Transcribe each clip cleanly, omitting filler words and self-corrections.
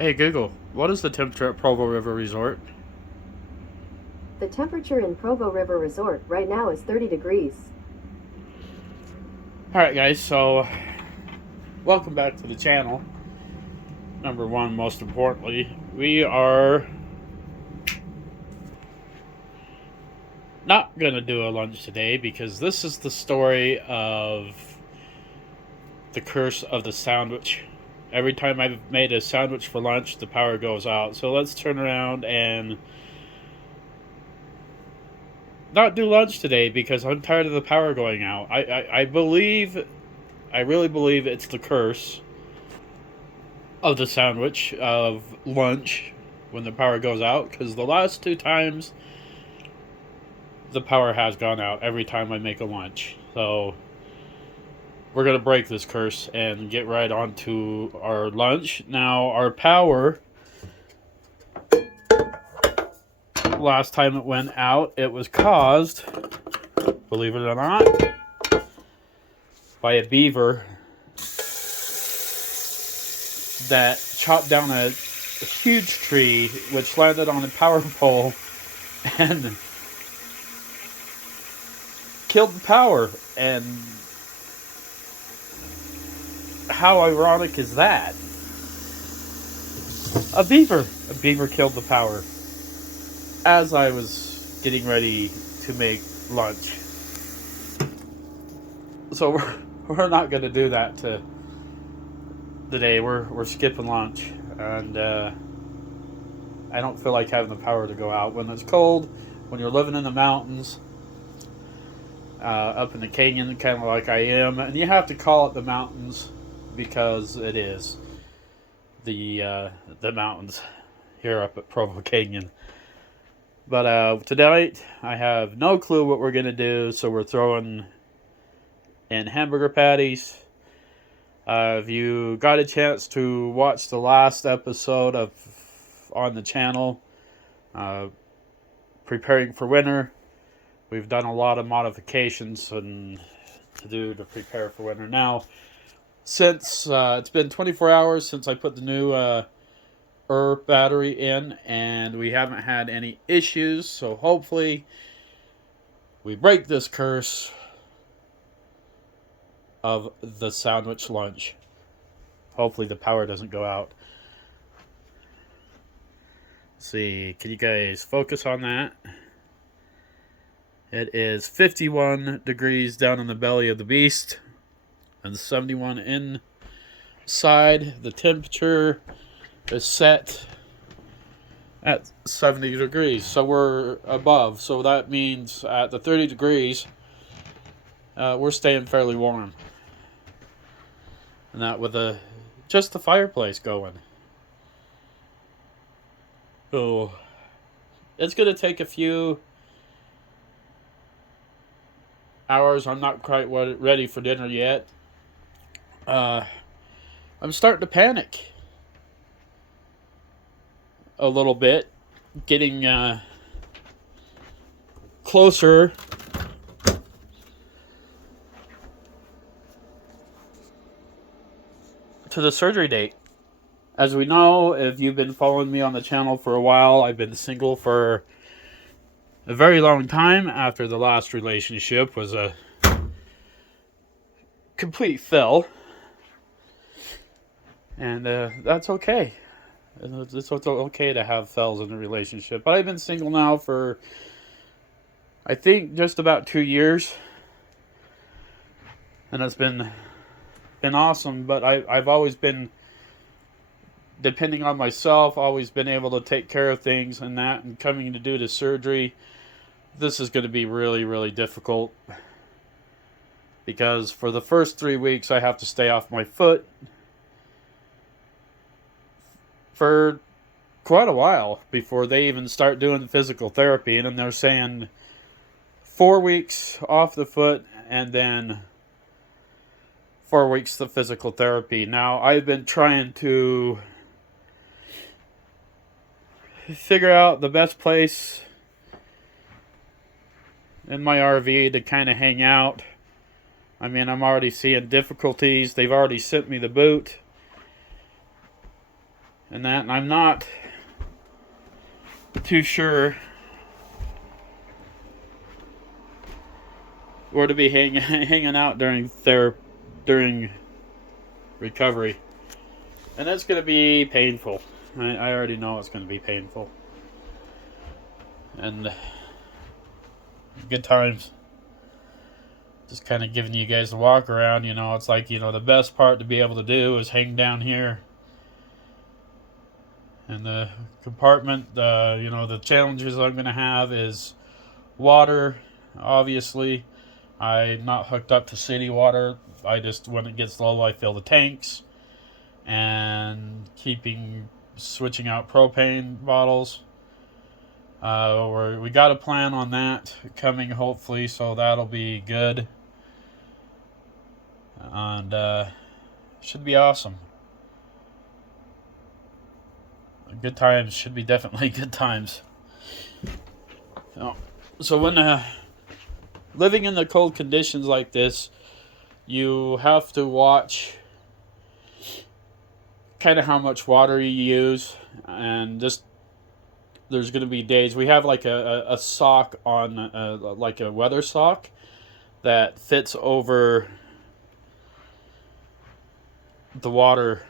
Hey Google, what is the temperature at Provo River Resort? The temperature in Provo River Resort right now is 30 degrees. Alright guys, so welcome back to the channel. Number one, most importantly, we are not going to do a lunch today because this is the story of the curse of the sandwich. Every time I've made a sandwich for lunch, the power goes out. So let's turn around and not do lunch today because I'm tired of the power going out. I really believe it's the curse of the sandwich of lunch when the power goes out, because the last two times the power has gone out every time I make a lunch. So we're going to break this curse and get right on to our lunch. Now, our power, last time it went out, it was caused, believe it or not, by a beaver that chopped down a huge tree which landed on a power pole and killed the power. And how ironic is that? A beaver killed the power as I was getting ready to make lunch. So we're not going to do that today. We're skipping lunch, and I don't feel like having the power to go out when it's cold. When you're living in the mountains, up in the canyon, kind of like I am, and you have to call it the mountains because it is the mountains here up at Provo Canyon. But tonight, I have no clue what we're going to do, so we're throwing in hamburger patties. If you got a chance to watch the last episode of on the channel, uh, preparing for winter, we've done a lot of modifications and to prepare for winter. Now, since it's been 24 hours since I put the new battery in, and we haven't had any issues, so hopefully we break this curse of the sandwich lunch. Hopefully the power doesn't go out. Let's see, can you guys focus on that? It is 51 degrees down in the belly of the beast and 71 inside. The temperature is set at 70 degrees, so we're above. So that means at the 30 degrees, we're staying fairly warm. And that with just the fireplace going. So it's going to take a few hours. I'm not quite ready for dinner yet. I'm starting to panic a little bit, getting closer to the surgery date. As we know, if you've been following me on the channel for a while, I've been single for a very long time after the last relationship was a complete fail. And that's okay. It's okay to have fails in a relationship. But I've been single now for, I think, just about 2 years. And it's been awesome. But I've always been depending on myself, always been able to take care of things and that. And coming to do the surgery, this is going to be really, really difficult. Because for the first 3 weeks, I have to stay off my foot for quite a while before they even start doing physical therapy. And then they're saying 4 weeks off the foot and then 4 weeks of physical therapy. Now, I've been trying to figure out the best place in my RV to kind of hang out. I mean, I'm already seeing difficulties. They've already sent me the boot. and that, and I'm not too sure where to be hanging out during recovery, and it's going to be painful. I already know it's going to be painful, and good times. Just kind of giving you guys a walk around. It's like, the best part to be able to do is hang down here. And the compartment, the challenges I'm going to have is water, obviously. I'm not hooked up to city water. I just, when it gets low, I fill the tanks. And switching out propane bottles. We got a plan on that coming, hopefully, so that'll be good. And should be awesome. Good times, should be definitely good times. So when living in the cold conditions like this, you have to watch kind of how much water you use, and just there's going to be days we have like a sock on, like a weather sock that fits over the water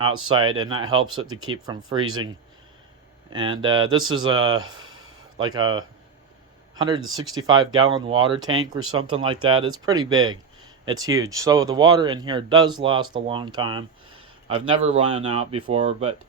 outside, and that helps it to keep from freezing. And this is like a 165-gallon water tank or something like that. It's pretty big. It's huge. So the water in here does last a long time. I've never run out before, but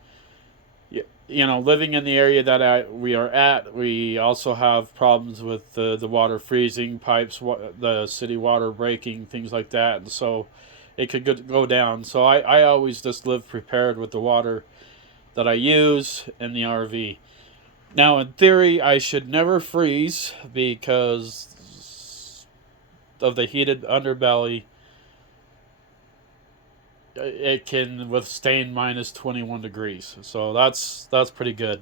living in the area that we are at, we also have problems with the water freezing, pipes, the city water breaking, things like that. And so it could go down. So I always just live prepared with the water that I use in the RV. Now, in theory, I should never freeze because of the heated underbelly. It can withstand minus 21 degrees. So that's pretty good.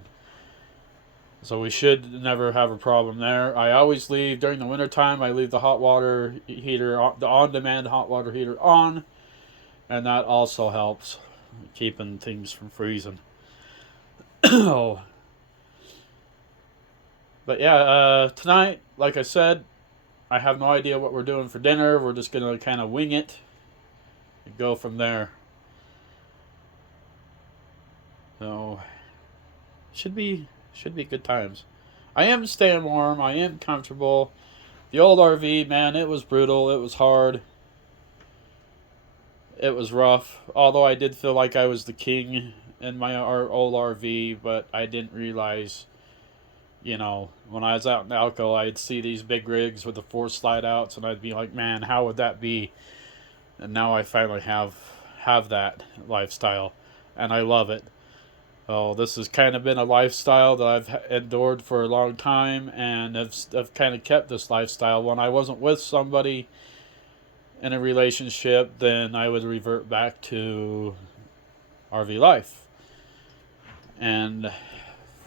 So we should never have a problem there. I always leave, during the wintertime, I leave the hot water heater, the on-demand hot water heater on. And that also helps keeping things from freezing. Oh. But yeah, tonight, like I said, I have no idea what we're doing for dinner. We're just going to kind of wing it and go from there. So, should be good times. I am staying warm. I am comfortable. The old RV, man, it was brutal. It was hard. It was rough. Although I did feel like I was the king in my old RV, but I didn't realize, when I was out in Elko, I'd see these big rigs with the 4 slide outs, and I'd be like, man, how would that be? And now I finally have that lifestyle, and I love it. Oh, this has kind of been a lifestyle that I've endured for a long time, and I've kind of kept this lifestyle. When I wasn't with somebody in a relationship, then I would revert back to RV life. And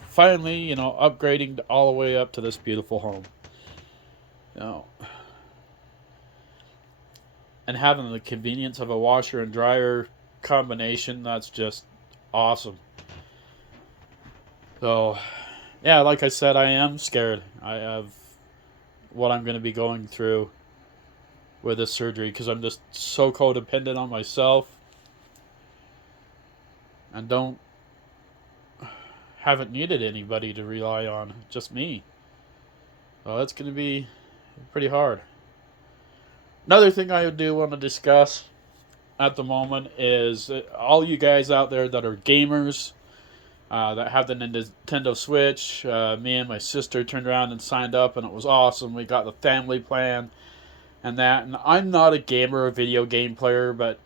finally, upgrading all the way up to this beautiful home. And having the convenience of a washer and dryer combination, that's just awesome. So, yeah, like I said, I am scared. I have what I'm going to be going through with this surgery, because I'm just so codependent on myself and haven't needed anybody to rely on, just me. So it's going to be pretty hard. Another thing I do want to discuss at the moment is all you guys out there that are gamers, that have the Nintendo Switch. Me and my sister turned around and signed up, and it was awesome. We got the family plan and that. And I'm not a gamer or video game player, but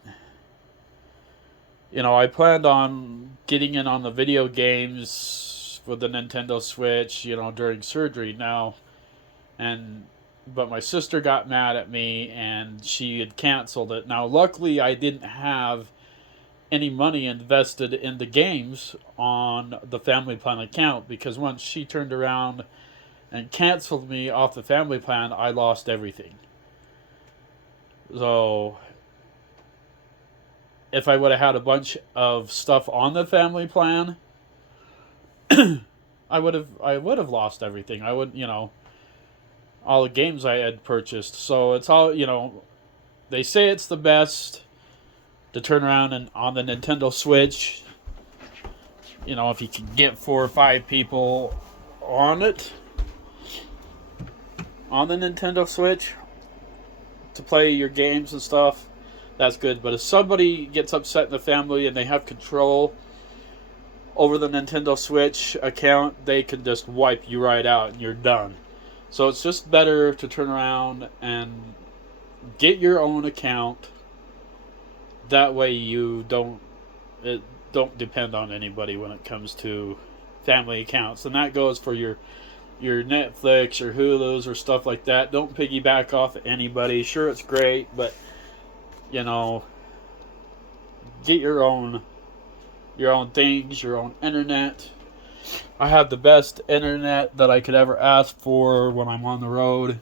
I planned on getting in on the video games with the Nintendo Switch, during surgery now. But my sister got mad at me, and she had canceled it. Now, luckily, I didn't have any money invested in the games on the family plan account, because once she turned around and canceled me off the family plan, I lost everything. So if I would have had a bunch of stuff on the family plan, I would have lost everything. I would, all the games I had purchased. So it's all, they say it's the best to turn around and on the Nintendo Switch. If you can get 4 or 5 people on it, on the Nintendo Switch, to play your games and stuff, that's good. But if somebody gets upset in the family and they have control over the Nintendo Switch account, they can just wipe you right out and you're done. So it's just better to turn around and get your own account. That way you don't depend on anybody when it comes to family accounts. And that goes for your Netflix or Hulu's or stuff like that. Don't piggyback off of anybody. Sure, it's great, but get your own things, your own internet. I have the best internet that I could ever ask for when I'm on the road,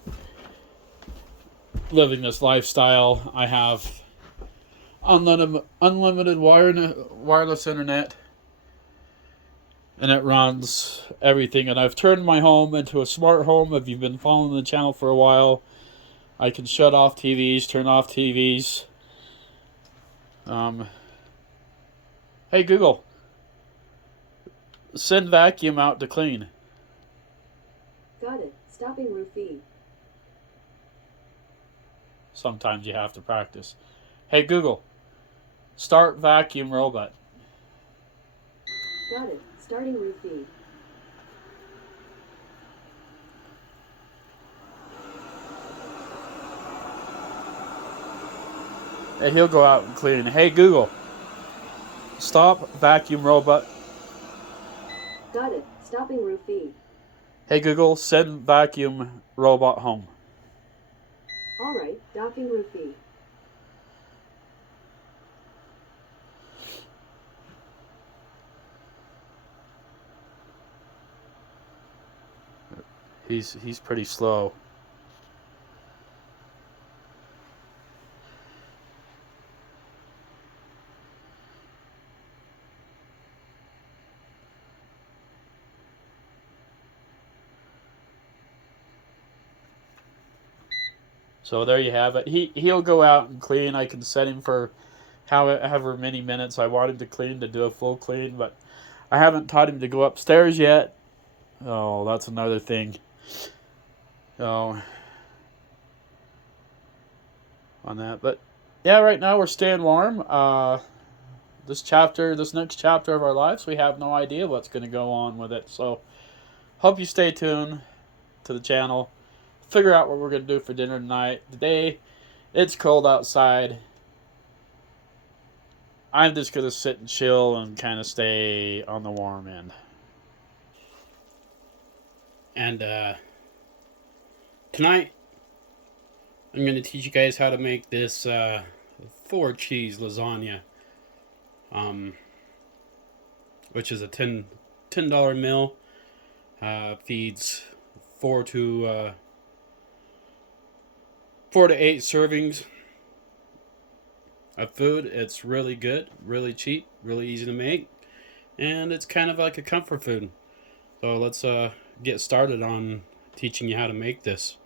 living this lifestyle. I have unlimited wireless internet, and it runs everything. And I've turned my home into a smart home. If you've been following the channel for a while, I can shut off TVs, turn off TVs. Hey Google, send vacuum out to clean. Got it. Stopping roofie. Sometimes you have to practice. Hey Google, start vacuum robot. Got it. Starting roofie. And he'll go out and clean. Hey Google, stop vacuum robot. Got it. Stopping roofie. Hey Google, send vacuum robot home. Alright, docking roofie. He's pretty slow. So there you have it. He'll go out and clean. I can set him for however many minutes I want him to clean, to do a full clean, but I haven't taught him to go upstairs yet. Oh, that's another thing. Oh, on that. But yeah, right now we're staying warm. This next chapter of our lives, we have no idea what's going to go on with it. So hope you stay tuned to the channel. Figure out what we're going to do for dinner tonight. Today, it's cold outside. I'm just going to sit and chill and kind of stay on the warm end. And tonight, I'm going to teach you guys how to make this 4-cheese lasagna. Which is a $10 meal. Feeds 4 to 8 servings of food. It's really good, really cheap, really easy to make, and it's kind of like a comfort food. So let's get started on teaching you how to make this.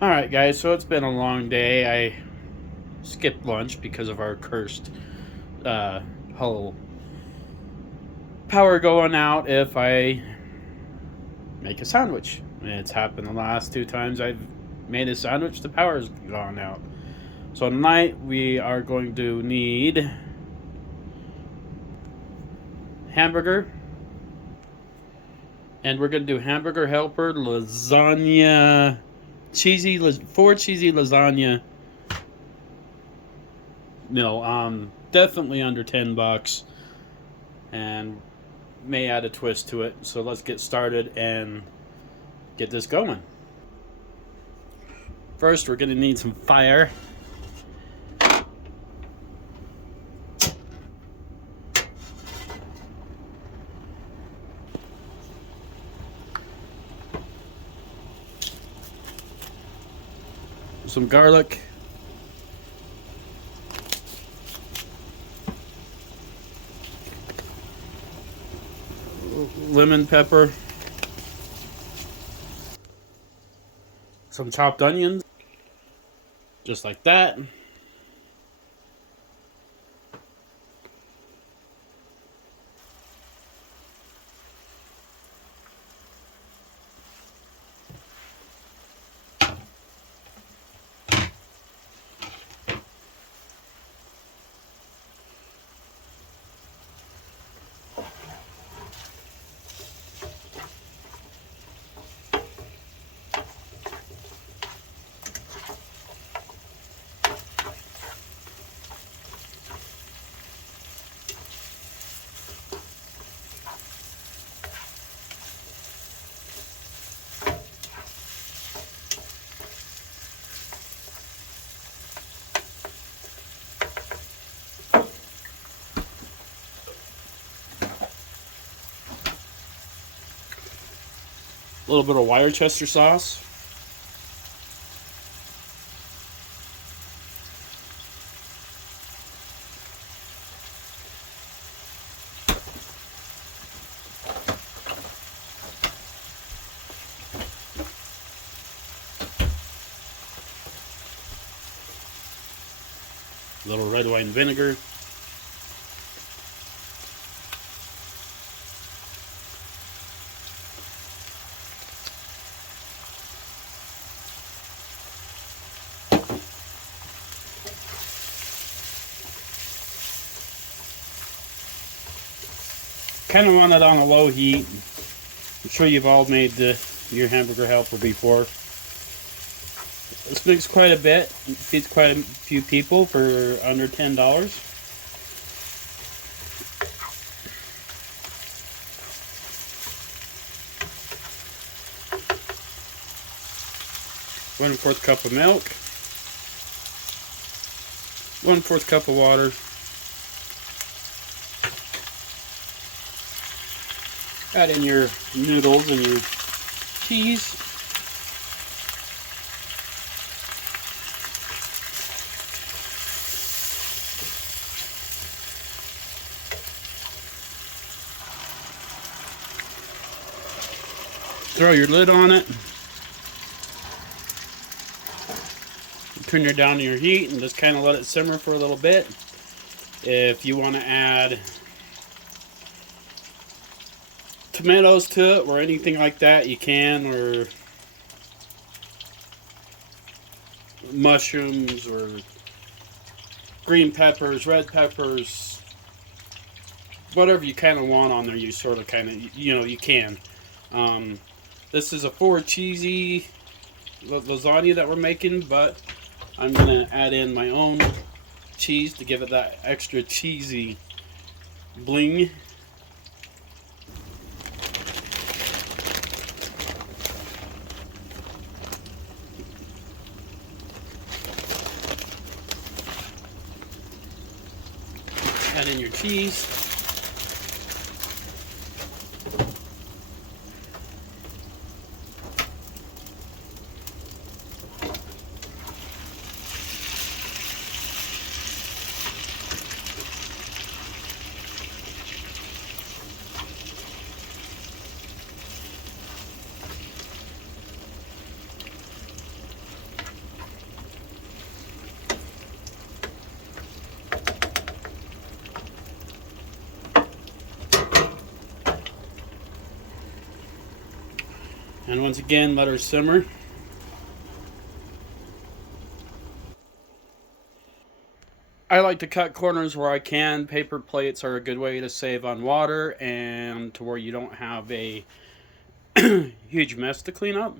Alright guys, so it's been a long day. I skipped lunch because of our cursed whole power going out if I make a sandwich. It's happened the last 2 times I've made a sandwich, the power's gone out. So tonight we are going to need hamburger, and we're going to do hamburger helper lasagna, 4 cheesy lasagna. No, definitely under $10, and may add a twist to it. So let's get started and get this going. First, we're going to need some fire. Some garlic. lemon pepper, some chopped onions, just like that. A little bit of Worcestershire sauce. A little red wine vinegar. Kind of want it on a low heat. I'm sure you've all made your hamburger helper before. This makes quite a bit. It feeds quite a few people for under $10. 1/4 cup of milk. 1/4 cup of water. Add in your noodles and your cheese. Throw your lid on it. Turn your down your heat and just kind of let it simmer for a little bit. If you want to add tomatoes to it or anything like that, you can, or mushrooms or green peppers, red peppers, whatever you kind of want on there, you sort of kind of, you can. This is a 4 cheesy lasagna that we're making, but I'm going to add in my own cheese to give it that extra cheesy bling. Add in your cheese. And once again, let her simmer. I like to cut corners where I can. Paper plates are a good way to save on water and to where you don't have a huge mess to clean up.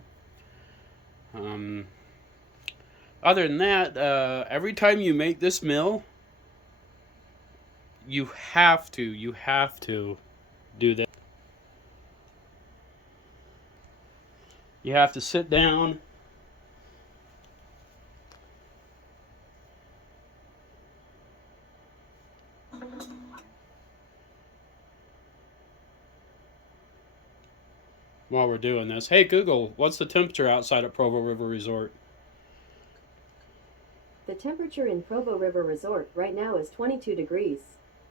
Other than that, every time you make this meal, you have to do this. You have to sit down while we're doing this. Hey Google, what's the temperature outside at Provo River Resort? The temperature in Provo River Resort right now is 22 degrees.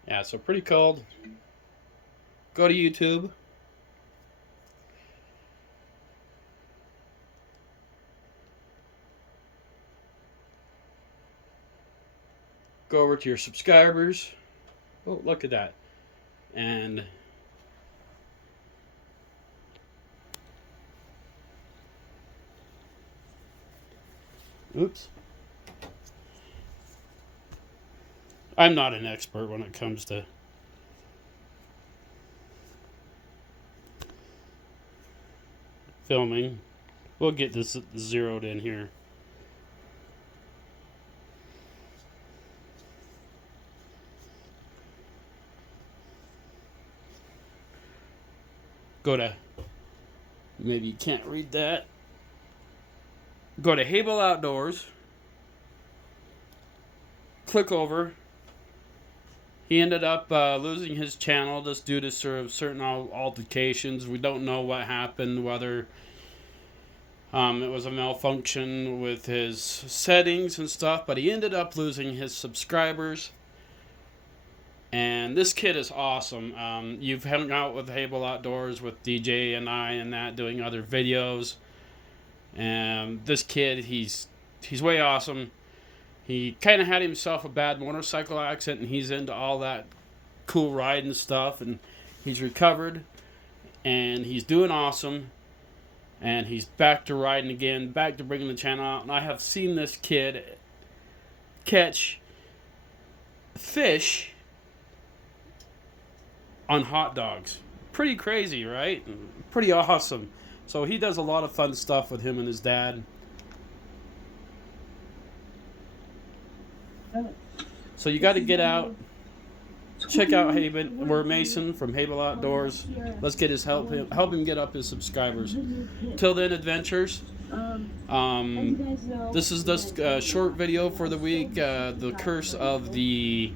Yeah, so pretty cold. Go to YouTube. Go over to your subscribers. Oh, look at that. And oops. I'm not an expert when it comes to filming. We'll get this zeroed in here. Go to, maybe you can't read that. Go to Hable Outdoors. Click over. He ended up losing his channel just due to certain altercations. We don't know what happened, whether it was a malfunction with his settings and stuff, but he ended up losing his subscribers. And this kid is awesome. You've hung out with Hable Outdoors with DJ and I and that, doing other videos. And this kid, he's way awesome. He kind of had himself a bad motorcycle accident, and he's into all that cool riding stuff, and he's recovered, and he's doing awesome, and he's back to riding again, back to bringing the channel out. And I have seen this kid catch fish on hot dogs. Pretty crazy, right? Pretty awesome. So he does a lot of fun stuff with him and his dad. So you got to get out, check out Haben. We're Mason from Hable Outdoors. Let's get his help him get up his subscribers. Till then, adventures. This is just a short video for the week. The curse of the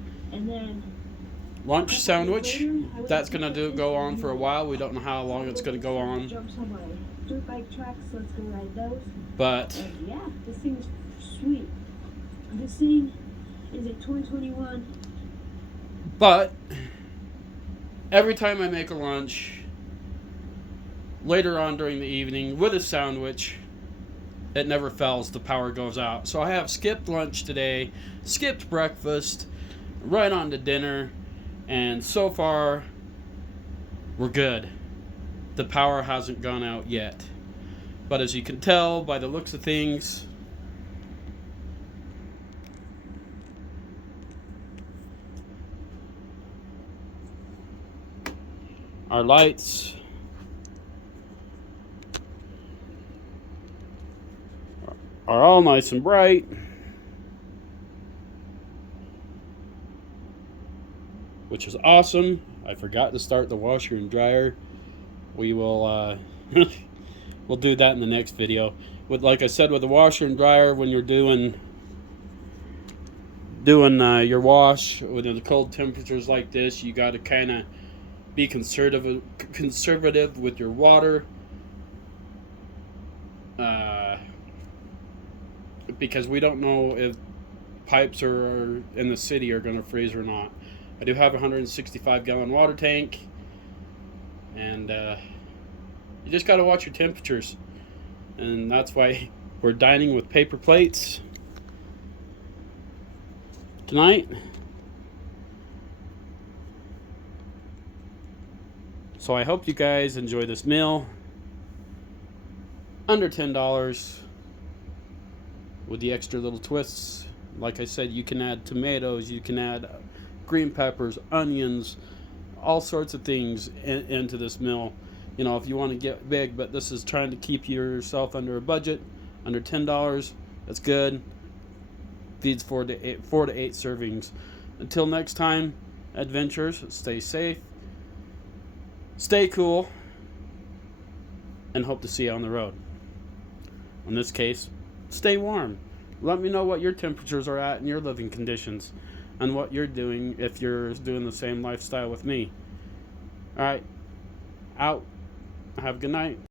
lunch sandwich. That's gonna go on for a while. We don't know how long it's gonna go on. But yeah, this thing is sweet. This thing is a 2021. But every time I make a lunch, later on during the evening with a sandwich, it never fails. The power goes out. So I have skipped lunch today, skipped breakfast, right on to dinner, and so far we're good. The power hasn't gone out yet. But as you can tell by the looks of things, our lights are all nice and bright. Which is awesome. I forgot to start the washer and dryer. We will we'll do that in the next video. With, like I said, with the washer and dryer, when you're doing your wash with the cold temperatures like this, you got to kind of be conservative with your water, because we don't know if pipes are in the city are going to freeze or not. I do have a 165-gallon water tank, and you just got to watch your temperatures, and that's why we're dining with paper plates tonight. So I hope you guys enjoy this meal. Under $10 with the extra little twists. Like I said, you can add tomatoes, you can add green peppers, onions, all sorts of things into this meal. You know, if you want to get big, but this is trying to keep yourself under a budget, under $10. That's good. Feeds 4 to 8 servings. Until next time, adventures, stay safe, stay cool, and hope to see you on the road. In this case, stay warm. Let me know what your temperatures are at in your living conditions and what you're doing if you're doing the same lifestyle with me. All right, out. Have a good night.